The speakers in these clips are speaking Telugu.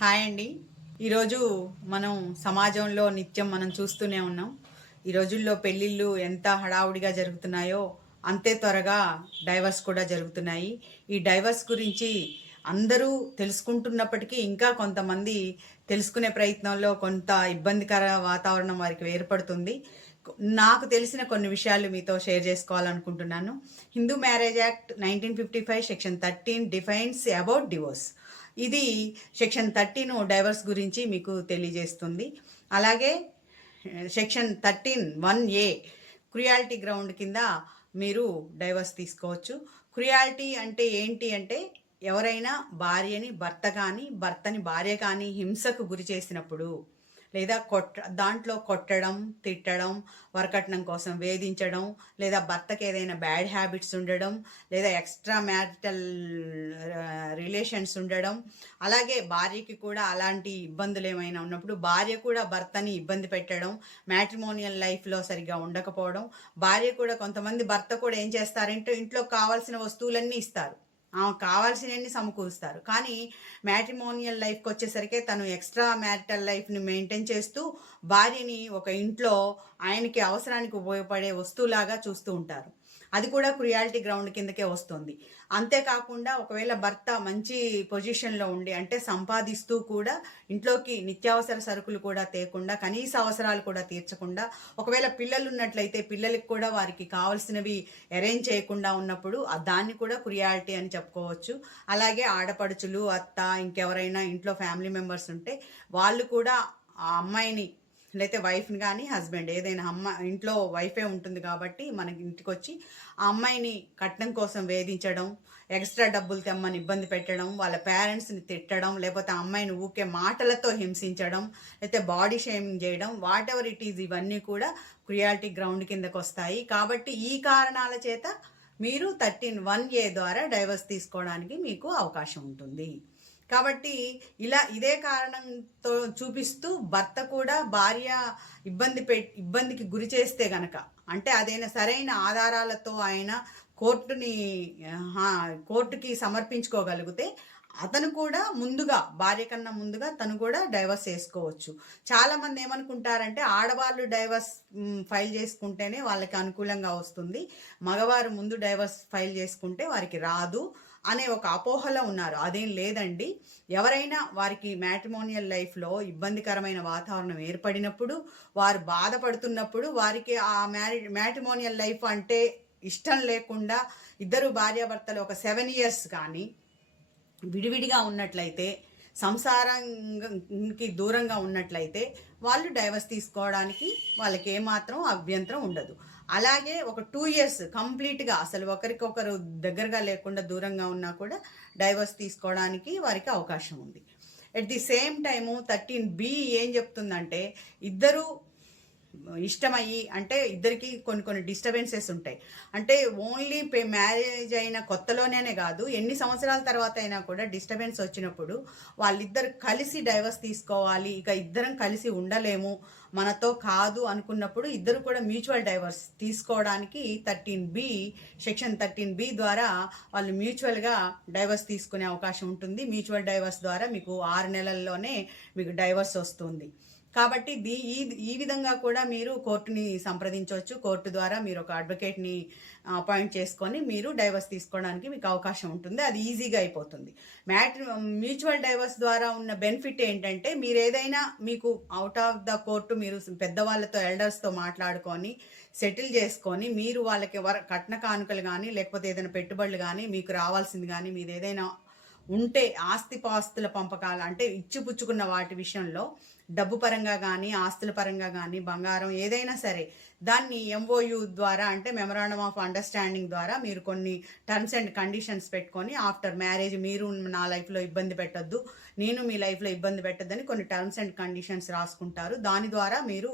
హాయ్ అండి. ఈరోజు మనం సమాజంలో నిత్యం మనం చూస్తూనే ఉన్నాం. ఈ రోజుల్లో పెళ్ళిళ్ళు ఎంత హడావుడిగా జరుగుతున్నాయో అంతే త్వరగా డైవర్స్ కూడా జరుగుతున్నాయి. ఈ డైవర్స్ గురించి అందరూ తెలుసుకుంటున్నప్పటికీ ఇంకా కొంతమంది తెలుసుకునే ప్రయత్నంలో కొంత ఇబ్బందికర వాతావరణం వారికి ఏర్పడుతుంది. నాకు తెలిసిన కొన్ని విషయాలు మీతో షేర్ చేసుకోవాలనుకుంటున్నాను. Hindu marriage act nineteen fifty five section thirteen defines about divorce. ఇది సెక్షన్ థర్టీన్ డైవర్స్ గురించి మీకు తెలియజేస్తుంది. అలాగే section thirteen one A cruelty ground కింద మీరు డైవర్స్ తీసుకోవచ్చు. క్రియాలిటీ అంటే ఏంటి అంటే ఎవరైనా భార్యని భర్త కానీ భర్తని భార్య కానీ హింసకు గురి చేసినప్పుడు లేదా కొట్ట దాంట్లో కొట్టడం తిట్టడం వరకట్నం కోసం వేధించడం లేదా భర్తకి ఏదైనా బ్యాడ్ హ్యాబిట్స్ ఉండడం లేదా ఎక్స్ట్రా మ్యారిటల్ రిలేషన్స్ ఉండడం అలాగే భార్యకి కూడా అలాంటి ఇబ్బందులు ఏమైనా ఉన్నప్పుడు భార్య కూడా భర్తని ఇబ్బంది పెట్టడం మ్యాట్రిమోనియల్ లైఫ్లో సరిగ్గా ఉండకపోవడం భార్య కూడా కొంతమంది భర్త కూడా ఏం చేస్తారంటే ఇంట్లో కావాల్సిన వస్తువులన్నీ ఇస్తారు. కావాల్సినవన్నీ సమకూరుస్తారు. కానీ మ్యాట్రిమోనియల్ లైఫ్కి వచ్చేసరికి తను ఎక్స్ట్రా మ్యారిటల్ లైఫ్ని మెయింటైన్ చేస్తూ భార్యని ఒక ఇంట్లో ఆయనకి అవసరానికి ఉపయోగపడే వస్తువులాగా చూస్తూ ఉంటారు. అది కూడా క్రియాలిటీ గ్రౌండ్ కిందకే వస్తుంది. అంతేకాకుండా ఒకవేళ భర్త మంచి పొజిషన్లో ఉండి అంటే సంపాదిస్తూ కూడా ఇంట్లోకి నిత్యావసర సరుకులు కూడా తేకుండా కనీస అవసరాలు కూడా తీర్చకుండా ఒకవేళ పిల్లలు ఉన్నట్లయితే పిల్లలకి కూడా వారికి కావాల్సినవి అరేంజ్ చేయకుండా ఉన్నప్పుడు దాన్ని కూడా క్రియాలిటీ అని చెప్పుకోవచ్చు. అలాగే ఆడపడుచులు అత్త ఇంకెవరైనా ఇంట్లో ఫ్యామిలీ మెంబర్స్ ఉంటే వాళ్ళు కూడా ఆ అమ్మాయిని లేకపోతే వైఫ్ని కానీ హస్బెండ్ ఏదైనా అమ్మ ఇంట్లో వైఫే ఉంటుంది కాబట్టి మనకి ఇంటికి వచ్చి ఆ అమ్మాయిని కట్నం కోసం వేధించడం ఎక్స్ట్రా డబ్బులు తెమ్మని ఇబ్బంది పెట్టడం వాళ్ళ పేరెంట్స్ని తిట్టడం లేకపోతే ఆ అమ్మాయిని ఊకే మాటలతో హింసించడం లేకపోతే బాడీ షేమింగ్ చేయడం వాట్ ఎవర్ ఇట్ ఈజ్ ఇవన్నీ కూడా క్రియాలిటీ గ్రౌండ్ కిందకు వస్తాయి. కాబట్టి ఈ కారణాల చేత మీరు థర్టీన్ వన్ ఏ ద్వారా డైవర్స్ తీసుకోవడానికి మీకు అవకాశం ఉంటుంది. కాబట్టి ఇలా ఇదే కారణంతో చూపిస్తూ భర్త కూడా భార్య ఇబ్బంది పె ఇబ్బందికి గురి చేస్తే గనక అంటే అదైనా సరైన ఆధారాలతో ఆయన కోర్టుని కోర్టుకి సమర్పించుకోగలిగితే అతను కూడా ముందుగా భార్య కన్నా ముందుగా తను కూడా డైవర్స్ చేసుకోవచ్చు. చాలామంది ఏమనుకుంటారంటే ఆడవాళ్ళు డైవర్స్ ఫైల్ చేసుకుంటేనే వాళ్ళకి అనుకూలంగా వస్తుంది. మగవారు ముందు డైవర్స్ ఫైల్ చేసుకుంటే వారికి రాదు. అనే ఒక అపోహలో ఉన్నారు. అదేం లేదండి. ఎవరైనా వారికి మ్యాట్రిమోనియల్ లైఫ్లో ఇబ్బందికరమైన వాతావరణం ఏర్పడినప్పుడు వారు బాధపడుతున్నప్పుడు వారికి ఆ మ్యారి మ్యాట్రిమోనియల్ లైఫ్ అంటే ఇష్టం లేకుండా ఇద్దరు భార్యాభర్తలు ఒక సెవెన్ ఇయర్స్ కానీ విడివిడిగా ఉన్నట్లయితే సంసారానికి దూరంగా ఉన్నట్లయితే వాళ్ళు డైవర్స్ తీసుకోవడానికి వాళ్ళకి ఏమాత్రం అభ్యంతరం ఉండదు. అలాగే ఒక టూ ఇయర్స్ కంప్లీట్గా అసలు ఒకరికొకరు దగ్గరగా లేకుండా దూరంగా ఉన్నా కూడా డైవర్స్ తీసుకోవడానికి వారికి అవకాశం ఉంది. At the same time thirteen B ఏం చెప్తుందంటే ఇద్దరు ఇష్టమయ్యి అంటే ఇద్దరికి కొన్ని కొన్ని డిస్టర్బెన్సెస్ ఉంటాయి. అంటే ఓన్లీ పే మ్యారేజ్ అయిన కొత్తలోనే కాదు ఎన్ని సంవత్సరాల తర్వాత అయినా కూడా డిస్టర్బెన్స్ వచ్చినప్పుడు వాళ్ళిద్దరు కలిసి డైవర్స్ తీసుకోవాలి ఇక ఇద్దరం కలిసి ఉండలేము మనతో కాదు అనుకున్నప్పుడు ఇద్దరు కూడా మ్యూచువల్ డైవర్స్ తీసుకోవడానికి thirteen B section thirteen B ద్వారా వాళ్ళు మ్యూచువల్గా డైవర్స్ తీసుకునే అవకాశం ఉంటుంది. మ్యూచువల్ డైవర్స్ ద్వారా మీకు ఆరు నెలల్లోనే మీకు డైవర్స్ వస్తుంది. కాబట్టి దీ ఈ ఈ విధంగా కూడా మీరు కోర్టుని సంప్రదించవచ్చు. కోర్టు ద్వారా మీరు ఒక అడ్వకేట్ని అపాయింట్ చేసుకొని మీరు డైవర్స్ తీసుకోవడానికి మీకు అవకాశం ఉంటుంది. అది ఈజీగా అయిపోతుంది. మ్యాట్ మ్యూచువల్ డైవర్స్ ద్వారా ఉన్న బెనిఫిట్ ఏంటంటే మీరు ఏదైనా మీకు అవుట్ ఆఫ్ ద కోర్టు మీరు పెద్దవాళ్ళతో ఎల్డర్స్తో మాట్లాడుకొని సెటిల్ చేసుకొని మీరు వాళ్ళకి వర కట్న కానుకలు కానీ లేకపోతే ఏదైనా పెట్టుబడులు కానీ మీకు రావాల్సింది కానీ మీరు ఏదైనా ఉంటే ఆస్తిపాస్తుల పంపకాలు అంటే ఇచ్చిపుచ్చుకున్న వాటి విషయంలో డబ్బు పరంగా కానీ ఆస్తుల పరంగా కానీ బంగారం ఏదైనా సరే దాన్ని ఎంఓయు ద్వారా అంటే మెమరాండమ్ ఆఫ్ అండర్స్టాండింగ్ ద్వారా మీరు కొన్ని టర్మ్స్ అండ్ కండిషన్స్ పెట్టుకొని ఆఫ్టర్ మ్యారేజ్ మీరు నా లైఫ్లో ఇబ్బంది పెట్టొద్దు నేను మీ లైఫ్లో ఇబ్బంది పెట్టొద్దని కొన్ని టర్మ్స్ అండ్ కండిషన్స్ రాసుకుంటారు. దాని ద్వారా మీరు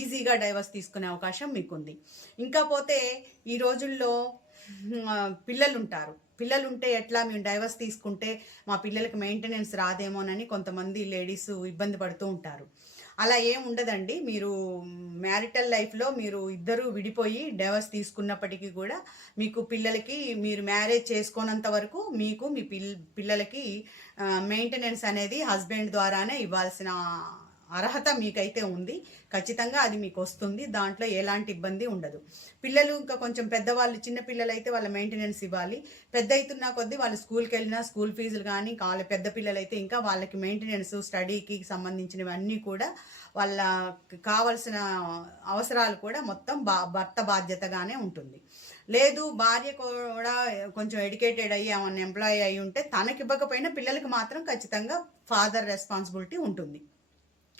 ఈజీగా డైవర్స్ తీసుకునే అవకాశం మీకుంది. ఇంకా పోతే ఈ రోజుల్లో పిల్లలు ఉంటారు పిల్లలు ఉంటే ఎట్లా మేము డైవర్స్ తీసుకుంటే మా పిల్లలకి మెయింటెనెన్స్ రాదేమోనని కొంతమంది లేడీస్ ఇబ్బంది పడుతూ ఉంటారు. అలా ఏం ఉండదండి. మీరు మ్యారిటల్ లైఫ్లో మీరు ఇద్దరు విడిపోయి డైవర్స్ తీసుకున్నప్పటికీ కూడా మీకు పిల్లలకి మీరు మ్యారేజ్ చేసుకోనంత వరకు మీకు మీ పిల్ పిల్లలకి మెయింటెనెన్స్ అనేది హస్బెండ్ ద్వారానే ఇవ్వాల్సిన అర్హత మీకైతే ఉంది ఖచ్చితంగా అది మీకు వస్తుంది దాంట్లో ఎలాంటి ఇబ్బంది ఉండదు. పిల్లలు ఇంకా కొంచెం పెద్దవాళ్ళు చిన్న పిల్లలు అయితే వాళ్ళ మెయింటెనెన్స్ ఇవ్వాలి. పెద్ద అవుతున్న కొద్దీ వాళ్ళు స్కూల్కి వెళ్ళినా స్కూల్ ఫీజులు కానీ వాళ్ళ పెద్ద పిల్లలు అయితే ఇంకా వాళ్ళకి మెయింటెనెన్స్ స్టడీకి సంబంధించినవి అన్నీ కూడా వాళ్ళ కావలసిన అవసరాలు కూడా మొత్తం బా భర్త బాధ్యతగానే ఉంటుంది. లేదు భార్య కూడా కొంచెం ఎడ్యుకేటెడ్ అయ్యి ఏమన్నా ఎంప్లాయీ అయి ఉంటే తనకి ఇవ్వకపోయినా పిల్లలకి మాత్రం ఖచ్చితంగా ఫాదర్ రెస్పాన్సిబిలిటీ ఉంటుంది.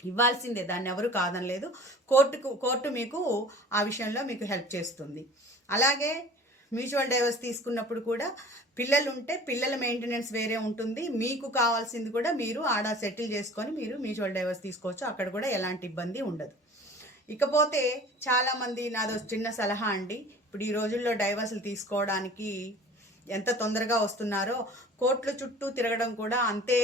ఇవ్వాల్సిందే దాన్ని ఎవరు కాదనలేదు. కోర్టుకు కోర్టు మీకు ఆ విషయంలో మీకు హెల్ప్ చేస్తుంది. అలాగే మ్యూచువల్ డైవర్స్ తీసుకున్నప్పుడు కూడా పిల్లలు ఉంటే పిల్లల మెయింటెనెన్స్ వేరే ఉంటుంది. మీకు కావాల్సింది కూడా మీరు ఆడ సెటిల్ చేసుకొని మీరు మ్యూచువల్ డైవర్స్ తీసుకోవచ్చు. అక్కడ కూడా ఎలాంటి ఇబ్బంది ఉండదు. ఇకపోతే చాలామంది నాదో చిన్న సలహా అండి. ఇప్పుడు ఈ రోజుల్లో డైవర్స్లు తీసుకోవడానికి ఎంత తొందరగా వస్తున్నారో కోర్టుల చుట్టూ తిరగడం కూడా అంతే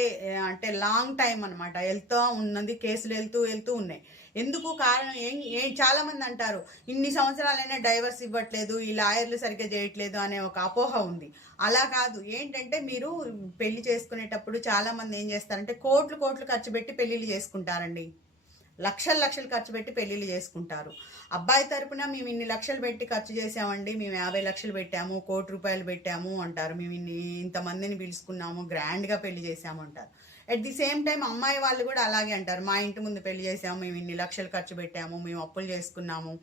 అంటే లాంగ్ టైం అనమాట వెళ్తూ ఉన్నది కేసులు వెళ్తూ వెళ్తూ ఉన్నాయి. ఎందుకు కారణం ఏం ఏం చాలామంది అంటారు ఇన్ని సంవత్సరాలైనా డైవర్స్ ఇవ్వట్లేదు ఈ లాయర్లు సరిగ్గా చేయట్లేదు అనే ఒక అపోహ ఉంది. అలా కాదు. ఏంటంటే మీరు పెళ్ళి చేసుకునేటప్పుడు చాలామంది ఏం చేస్తారంటే కోట్లు కోట్లు ఖర్చు పెట్టి పెళ్ళిళ్ళు చేసుకుంటారండి. లక్షలు లక్షలు ఖర్చు పెట్టి పెళ్ళిళ్ళు చేసుకుంటారు. అబ్బాయి తరపున మేము ఇన్ని లక్షలు పెట్టి ఖర్చు చేసామండి మేము యాభై లక్షలు పెట్టాము కోటి రూపాయలు పెట్టాము అంటారు. మేము ఇన్ని ఇంతమందిని పిలుచుకున్నాము గ్రాండ్గా పెళ్ళి చేసాము అంటారు. అట్ ది సేమ్ టైం అమ్మాయి వాళ్ళు కూడా అలాగే అంటారు. మా ఇంటి ముందు పెళ్ళి చేసాము మేము ఇన్ని లక్షలు ఖర్చు పెట్టాము మేము అప్పులు చేసుకున్నాము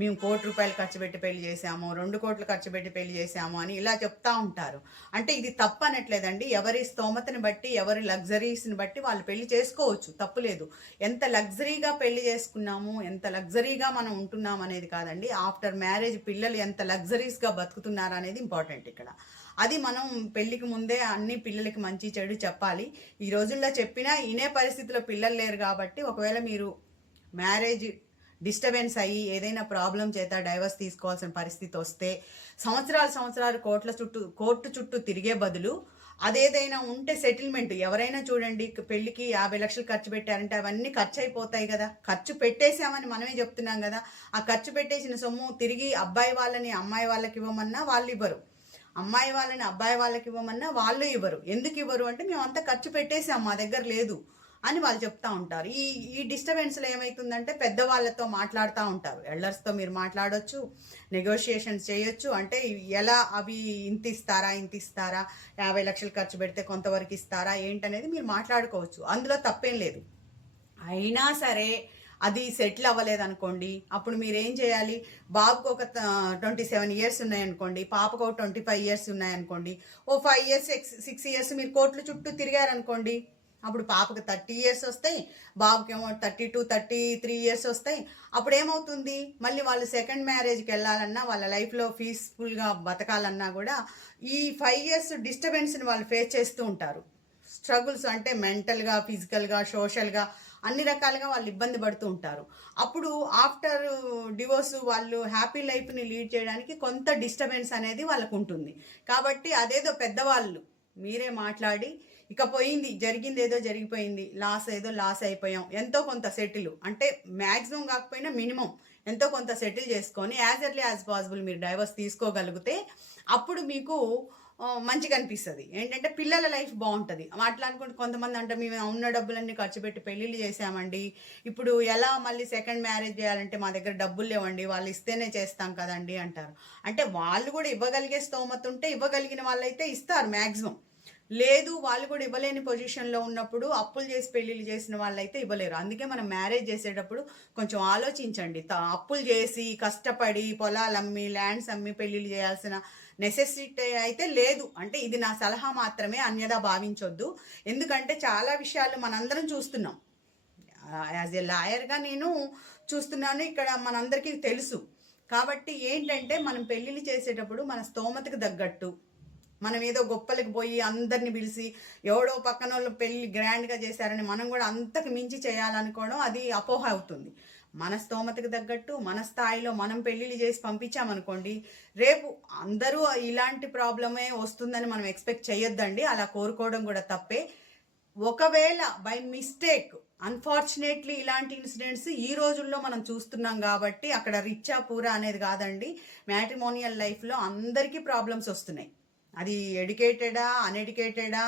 మేము కోటి రూపాయలు ఖర్చు పెట్టి పెళ్ళి చేసాము రెండు కోట్లు ఖర్చు పెట్టి పెళ్ళి చేసాము అని ఇలా చెప్తా ఉంటారు. అంటే ఇది తప్పు అనట్లేదండి. ఎవరి స్తోమతని బట్టి ఎవరి లగ్జరీస్ని బట్టి వాళ్ళు పెళ్ళి చేసుకోవచ్చు. తప్పులేదు ఎంత లగ్జరీగా పెళ్ళి చేసుకున్నాము ఎంత లగ్జరీగా మనం ఉంటున్నాం అనేది కాదండి. ఆఫ్టర్ మ్యారేజ్ పిల్లలు ఎంత లగ్జరీస్గా బతుకుతున్నారు అనేది ఇంపార్టెంట్ ఇక్కడ. అది మనం పెళ్ళికి ముందే అన్ని పిల్లలకి మంచి చెడు చెప్పాలి. ఈ రోజుల్లో చెప్పినా ఇనే పరిస్థితిలో పిల్లలు లేరు కాబట్టి ఒకవేళ మీరు మ్యారేజ్ డిస్టర్బెన్స్ అయ్యి ఏదైనా ప్రాబ్లం చేత డైవర్స్ తీసుకోవాల్సిన పరిస్థితి వస్తే సంవత్సరాలు సంవత్సరాలు కోట్ల చుట్టూ కోర్టు చుట్టూ తిరిగే బదులు అదేదైనా ఉంటే సెటిల్మెంట్ ఎవరైనా చూడండి పెళ్ళికి యాభై లక్షలు ఖర్చు పెట్టారంటే అవన్నీ ఖర్చు అయిపోతాయి కదా. ఖర్చు పెట్టేసామని మనమే చెప్తున్నాం కదా. ఆ ఖర్చు పెట్టేసిన సొమ్ము తిరిగి అబ్బాయి వాళ్ళని అమ్మాయి వాళ్ళకి ఇవ్వమన్నా వాళ్ళు ఇవ్వరు. అమ్మాయి వాళ్ళని అబ్బాయి వాళ్ళకి ఇవ్వమన్నా వాళ్ళు ఇవ్వరు. ఎందుకు ఇవ్వరు అంటే మేము అంతా ఖర్చు పెట్టేసాం మా దగ్గర లేదు అని వాళ్ళు చెప్తా ఉంటారు. ఈ ఈ డిస్టర్బెన్స్లో ఏమవుతుందంటే పెద్దవాళ్ళతో మాట్లాడుతూ ఉంటారు. ఎల్డర్స్తో మీరు మాట్లాడొచ్చు నెగోషియేషన్స్ చేయొచ్చు. అంటే ఎలా అవి ఇంత ఇస్తారా ఇంత ఇస్తారా యాభై లక్షలు ఖర్చు పెడితే కొంతవరకు ఇస్తారా ఏంటనేది మీరు మాట్లాడుకోవచ్చు. అందులో తప్పేం లేదు. అయినా సరే అది సెటిల్ అవ్వలేదు అనుకోండి అప్పుడు మీరు ఏం చేయాలి? బాబుకు ఒక ట్వంటీ సెవెన్ ఇయర్స్ ఉన్నాయనుకోండి పాపకు ఒక ట్వంటీ ఫైవ్ ఇయర్స్ ఉన్నాయనుకోండి ఓ five years six six years మీరు కోట్లు చుట్టూ తిరిగారనుకోండి అప్పుడు పాపకు థర్టీ ఇయర్స్ వస్తాయి బాబుకి ఏమో thirty two thirty three years వస్తాయి అప్పుడు ఏమవుతుంది మళ్ళీ వాళ్ళు సెకండ్ మ్యారేజ్కి వెళ్ళాలన్నా వాళ్ళ లైఫ్లో పీస్ఫుల్గా బతకాలన్నా కూడా ఈ ఫైవ్ ఇయర్స్ డిస్టర్బెన్స్ని వాళ్ళు ఫేస్ చేస్తూ ఉంటారు. స్ట్రగుల్స్ అంటే మెంటల్గా ఫిజికల్గా సోషల్గా అన్ని రకాలుగా వాళ్ళు ఇబ్బంది పడుతూ ఉంటారు. అప్పుడు ఆఫ్టర్ డివోర్స్ వాళ్ళు హ్యాపీ లైఫ్ని లీడ్ చేయడానికి కొంత డిస్టర్బెన్స్ అనేది వాళ్ళకు ఉంటుంది. కాబట్టి అదేదో పెద్దవాళ్ళు మీరే మాట్లాడి ఇక పోయింది జరిగింది ఏదో జరిగిపోయింది లాస్ ఏదో లాస్ అయిపోయాం ఎంతో కొంత సెటిల్. అంటే మ్యాక్సిమం కాకపోయినా మినిమం ఎంతో కొంత సెటిల్ చేసుకొని యాజ్ ఎర్లీ యాజ్ పాసిబుల్ మీరు డైవర్స్ తీసుకోగలిగితే అప్పుడు మీకు మంచిగా అనిపిస్తుంది. ఏంటంటే పిల్లల లైఫ్ బాగుంటుంది. అట్లా అనుకుంటే కొంతమంది అంటే మేము ఉన్న డబ్బులన్నీ ఖర్చు పెట్టి పెళ్ళిళ్ళు చేసామండి. ఇప్పుడు ఎలా మళ్ళీ సెకండ్ మ్యారేజ్ చేయాలంటే మా దగ్గర డబ్బులు లేవండి. వాళ్ళు ఇస్తేనే చేస్తాం కదండి అంటారు. అంటే వాళ్ళు కూడా ఇవ్వగలిగే స్తోమత ఉంటే ఇవ్వగలిగిన వాళ్ళైతే ఇస్తారు మ్యాక్సిమం లేదు వాళ్ళు కూడా ఇవ్వలేని పొజిషన్లో ఉన్నప్పుడు అప్పులు చేసి పెళ్ళిళ్ళు చేసిన వాళ్ళైతే ఇవ్వలేరు. అందుకే మనం మ్యారేజ్ చేసేటప్పుడు కొంచెం ఆలోచించండి. అప్పులు చేసి కష్టపడి పొలాలు అమ్మి ల్యాండ్స్ అమ్మి పెళ్ళిళ్ళు చేయాల్సిన నెసెసిటీ అయితే లేదు. అంటే ఇది నా సలహా మాత్రమే అన్యదా భావించొద్దు. ఎందుకంటే చాలా విషయాలు మనందరం చూస్తున్నాం. యాజ్ ఎ లాయర్గా నేను చూస్తున్నాను ఇక్కడ మనందరికీ తెలుసు. కాబట్టి ఏంటంటే మనం పెళ్ళిళ్ళు చేసేటప్పుడు మన స్తోమతకు తగ్గట్టు మనం ఏదో గొప్పలకు పోయి అందరిని పిలిచి ఎవడో పక్కన వాళ్ళు పెళ్ళి గ్రాండ్గా చేశారని మనం కూడా అంతకు మించి చేయాలనుకోవడం అది అపోహ అవుతుంది. మన స్తోమతకు తగ్గట్టు మన స్థాయిలో మనం పెళ్ళిళ్ళు చేసి పంపించామనుకోండి రేపు అందరూ ఇలాంటి ప్రాబ్లమే వస్తుందని మనం ఎక్స్పెక్ట్ చేయొద్దండి. అలా కోరుకోవడం కూడా తప్పే. ఒకవేళ బై మిస్టేక్ అన్ఫార్చునేట్లీ ఇలాంటి ఇన్సిడెంట్స్ ఈ రోజుల్లో మనం చూస్తున్నాం కాబట్టి అక్కడ రిచ్చా పూరా అనేది కాదండి. మ్యాట్రిమోనియల్ లైఫ్లో అందరికీ ప్రాబ్లమ్స్ వస్తున్నాయి. అది ఎడ్యుకేటెడా అన్ఎడ్యుకేటెడా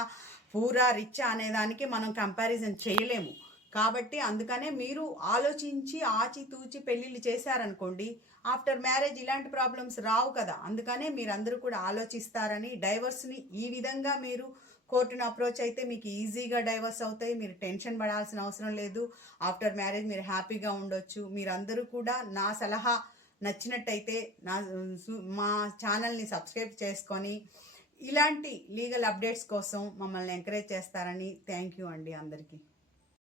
పూరా రిచ్చా అనేదానికి మనం కంపారిజన్ చేయలేము. కాబట్టి అందుకనే మీరు ఆలోచించి ఆచితూచి పెళ్ళిళ్ళు చేశారనుకోండి ఆఫ్టర్ మ్యారేజ్ ఇలాంటి ప్రాబ్లమ్స్ రావు కదా. అందుకనే మీరందరూ కూడా ఆలోచిస్తారని డైవర్స్ని ఈ విధంగా మీరు కోర్టును అప్రోచ్ అయితే మీకు ఈజీగా డైవర్స్ అవుతాయి మీరు టెన్షన్ పడాల్సిన అవసరం లేదు. ఆఫ్టర్ మ్యారేజ్ మీరు హ్యాపీగా ఉండొచ్చు. మీరందరూ కూడా నా సలహా నచ్చినట్టయితే నా మా ఛానల్ని సబ్స్క్రైబ్ చేసుకొని ఇలాంటి లీగల్ అప్డేట్స్ కోసం మమ్మల్ని ఎంకరేజ్ చేస్తారని థ్యాంక్ యూ అండి అందరికీ.